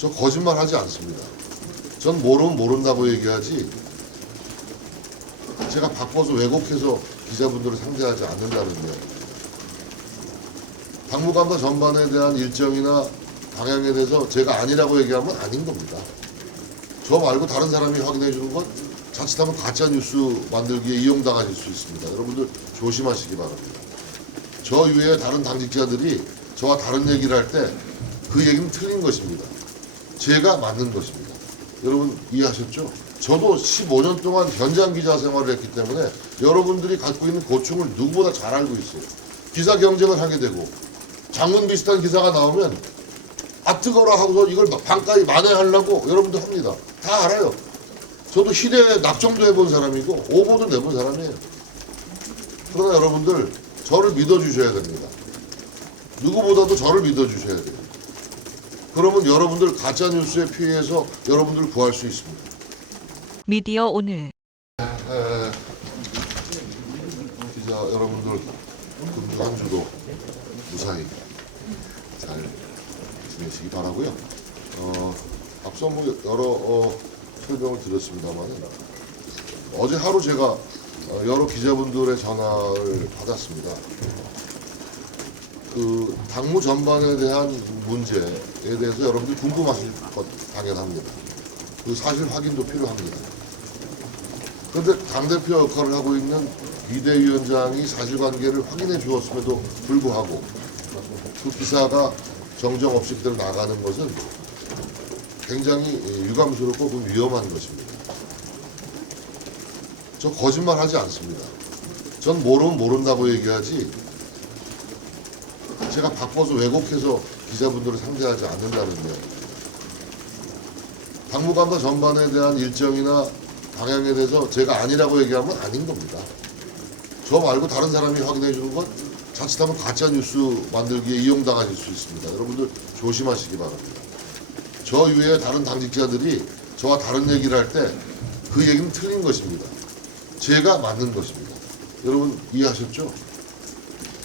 저 거짓말 하지 않습니다. 전 모르면 모른다고 얘기하지 제가 바꿔서 왜곡해서 기자분들을 상대하지 않는다는데 당무감사 전반에 대한 일정이나 방향에 대해서 제가 아니라고 얘기하면 아닌 겁니다. 저 말고 다른 사람이 확인해 주는 건 자칫하면 가짜 뉴스 만들기에 이용당하실 수 있습니다. 여러분들 조심하시기 바랍니다. 저 이외에 다른 당직자들이 저와 다른 얘기를 할 때 그 얘기는 틀린 것입니다. 제가 맞는 것입니다. 여러분 이해하셨죠? 저도 15년 동안 현장 기자 생활을 했기 때문에 여러분들이 갖고 있는 고충을 누구보다 잘 알고 있어요. 기사 경쟁을 하게 되고 장문 비슷한 기사가 나오면 아 뜨거라 하고서 이걸 막 반까지 만회하려고 여러분들 합니다. 다 알아요. 저도 희대에 낙정도 해본 사람이고 오보도 내본 사람이에요. 그러나 여러분들 저를 믿어주셔야 됩니다. 누구보다도 저를 믿어주셔야 돼요. 그러면 여러분들 가짜 뉴스에 피해서 여러분들 구할 수 있습니다. 미디어 오늘 에, 기자 여러분들 금주 한 주도 무사히 잘 지내시기 바라고요. 어, 앞서 뭐 여러 어, 설명을 드렸습니다만 어제 하루 제가 어, 여러 기자분들의 전화를 받았습니다. 그 당무 전반에 대한 문제에 대해서 여러분들 궁금하실 것 당연합니다. 그 사실 확인도 필요합니다. 그런데 당대표 역할을 하고 있는 비대위원장이 사실관계를 확인해 주었음에도 불구하고 그 기사가 정정 없이 그대로 나가는 것은 굉장히 유감스럽고 그 위험한 것입니다. 저 거짓말 하지 않습니다. 전 모르면 모른다고 얘기하지 제가 바꿔서 왜곡해서 기자분들을 상대하지 않는다는데 당무감사 전반에 대한 일정이나 방향에 대해서 제가 아니라고 얘기하면 아닌 겁니다. 저 말고 다른 사람이 확인해 주는 건 자칫하면 가짜 뉴스 만들기에 이용당하실 수 있습니다. 여러분들 조심하시기 바랍니다. 저 이외에 다른 당직자들이 저와 다른 얘기를 할 때 그 얘기는 틀린 것입니다. 제가 맞는 것입니다. 여러분 이해하셨죠?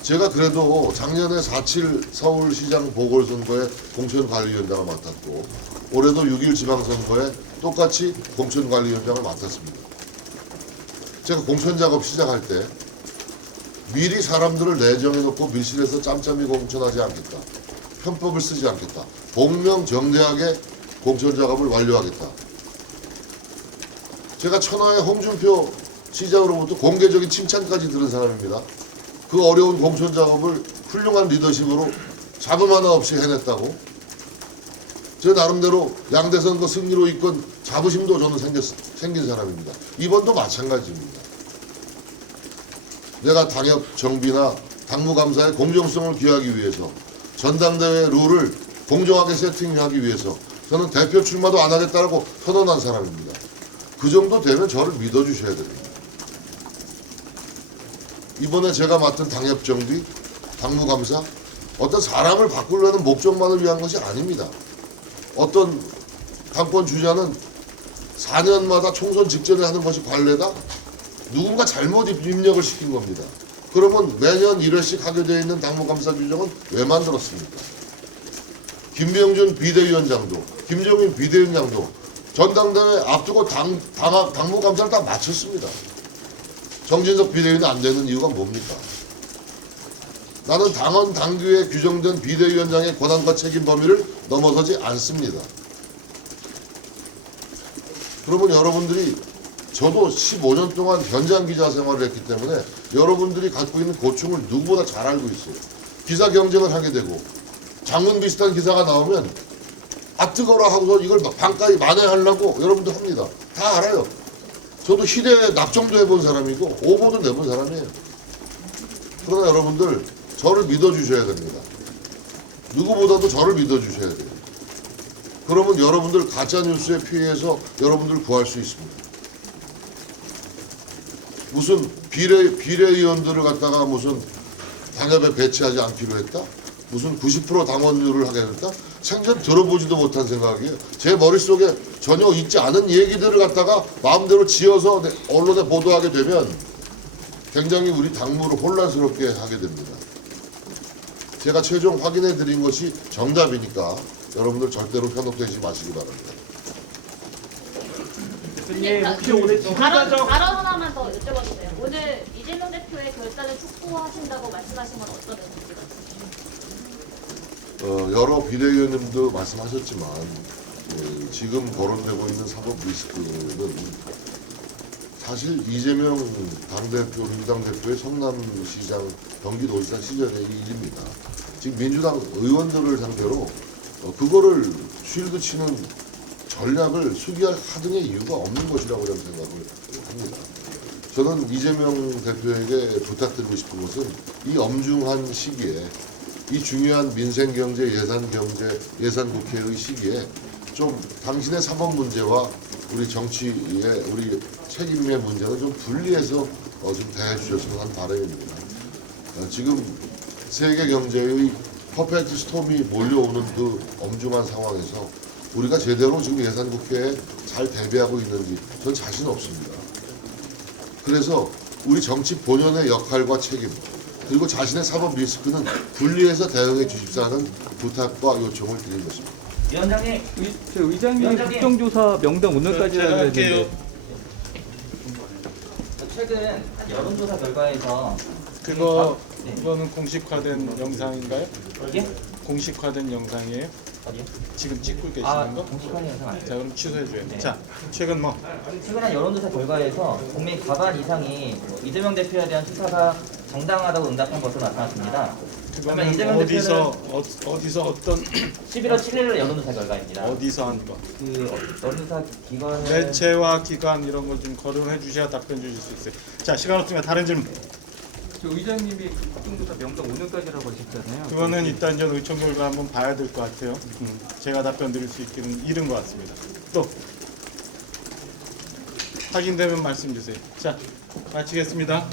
제가 그래도 작년에 4.7 서울시장 보궐선거에 공천관리위원장을 맡았고 올해도 6.1 지방선거에 똑같이 공천관리위원장을 맡았습니다. 제가 공천작업 시작할 때 미리 사람들을 내정해놓고 밀실에서 짬짬이 공천하지 않겠다. 편법을 쓰지 않겠다. 공명정대하게 공천작업을 완료하겠다. 제가 천하의 홍준표 시장으로부터 공개적인 칭찬까지 들은 사람입니다. 그 어려운 공천 작업을 훌륭한 리더십으로 자금 하나 없이 해냈다고. 제 나름대로 양대선 거 승리로 이끈 자부심도 저는 생겼, 생긴 사람입니다. 이번도 마찬가지입니다. 내가 당협 정비나 당무감사의 공정성을 기하기 위해서 전당대회 룰을 공정하게 세팅하기 위해서 저는 대표 출마도 안 하겠다고 선언한 사람입니다. 그 정도 되면 저를 믿어주셔야 됩니다. 이번에 제가 맡은 당협정비, 당무감사 어떤 사람을 바꾸려는 목적만을 위한 것이 아닙니다. 어떤 당권 주자는 4년마다 총선 직전에 하는 것이 관례다? 누군가 잘못 입력을 시킨 겁니다. 그러면 매년 1회씩 하게 되어 있는 당무감사 규정은 왜 만들었습니까? 김병준 비대위원장도 김정인 비대위원장도 전당대회 앞두고 당, 당, 당무감사를 다 마쳤습니다. 정진석 비대위는 안 되는 이유가 뭡니까? 나는 당원 당규에 규정된 비대위원장의 권한과 책임 범위를 넘어서지 않습니다. 그러면 여러분들이 저도 15년 동안 현장 기자 생활을 했기 때문에 여러분들이 갖고 있는 고충을 누구보다 잘 알고 있어요. 기사 경쟁을 하게 되고 장문 비슷한 기사가 나오면 아 뜨거라 하고서 이걸 막 반까지 만회하려고 여러분들 합니다. 다 알아요. 저도 희대에 낙정도 해본 사람이고 오보도 내본 사람이에요. 그러나 여러분들 저를 믿어주셔야 됩니다. 누구보다도 저를 믿어주셔야 돼요. 그러면 여러분들 가짜 뉴스에 피해서 여러분들 구할 수 있습니다. 무슨 비례 비례의원들을 갖다가 무슨 당협에 배치하지 않기로 했다? 무슨 90% 당원율을 하게 했다? 생전 들어보지도 못한 생각이에요. 제 머릿속에 전혀 있지 않은 얘기들을 갖다가 마음대로 지어서 내- 언론에 보도하게 되면 굉장히 우리 당무를 혼란스럽게 하게 됩니다. 제가 최종 확인해 드린 것이 정답이니까 여러분들 절대로 현혹되지 마시기 바랍니다. 대표님 혹시 올해 발언, 지구가정 발언 하나만 더 여쭤봐도 돼요. 오늘 이재명 대표의 결단을 촉구하신다고 말씀하신 건 어떤 의미인지 어, 여러 비대위원님도 말씀하셨지만 어, 지금 거론되고 있는 사법 리스크는 사실 이재명 당대표, 민주당 대표의 성남시장, 경기도지사 시절의 일입니다. 지금 민주당 의원들을 상대로 어, 그거를 쉴드 치는 전략을 수기할 하등의 이유가 없는 것이라고 저는 생각을 합니다. 저는 이재명 대표에게 부탁드리고 싶은 것은 이 엄중한 시기에 이 중요한 민생 경제, 예산 경제, 예산 국회의 시기에 좀 당신의 사법 문제와 우리 정치의 우리 책임의 문제는 좀 분리해서 어, 좀 대해 주셨으면 하는 바람입니다. 어, 지금 세계 경제의 퍼펙트 스톰이 몰려오는 그 엄중한 상황에서 우리가 제대로 지금 예산 국회에 잘 대비하고 있는지 전 자신 없습니다. 그래서 우리 정치 본연의 역할과 책임 그리고 자신의 사법 리스크는 분리해서 대응해 주십사는 부탁과 요청을 드린 것입니다. 위원장님 의, 저 의장님 위원장님. 국정조사 명단 오늘까지 제가 해야 할게요. 되는데 최근 한 여론조사 결과에서 그거 네. 그거는 공식화된 영상인가요? 예? 공식화된 영상이에요? 어디요? 지금 찍고 계시는 아 거? 공식화된 영상 아니에요. 자 그럼 취소해 줘요. 네. 자 최근 뭐 최근 한 여론조사 결과에서 국민 과반 이상이 뭐 이재명 대표에 대한 수사가 정당하다고 응답한 것으로 나타났습니다. 그러면 그거는 이재명 어디서 어, 어디서 어떤 11월 7일 여론조사 결과입니다. 어디서 한 거? 그 어- 여론조사 기관은 매체와 기관 이런 걸 좀 거론해 주셔야 답변 주실 수 있어요. 자 시간 없으니까 다른 질문. 저 의장님이 그 국정조사 명단 오늘까지라고 하셨잖아요. 그거는 일단 전 의총 결과 한번 봐야 될 것 같아요. 음, 제가 답변 드릴 수 있기는 이른 것 같습니다. 또 확인되면 말씀 주세요. 자 마치겠습니다.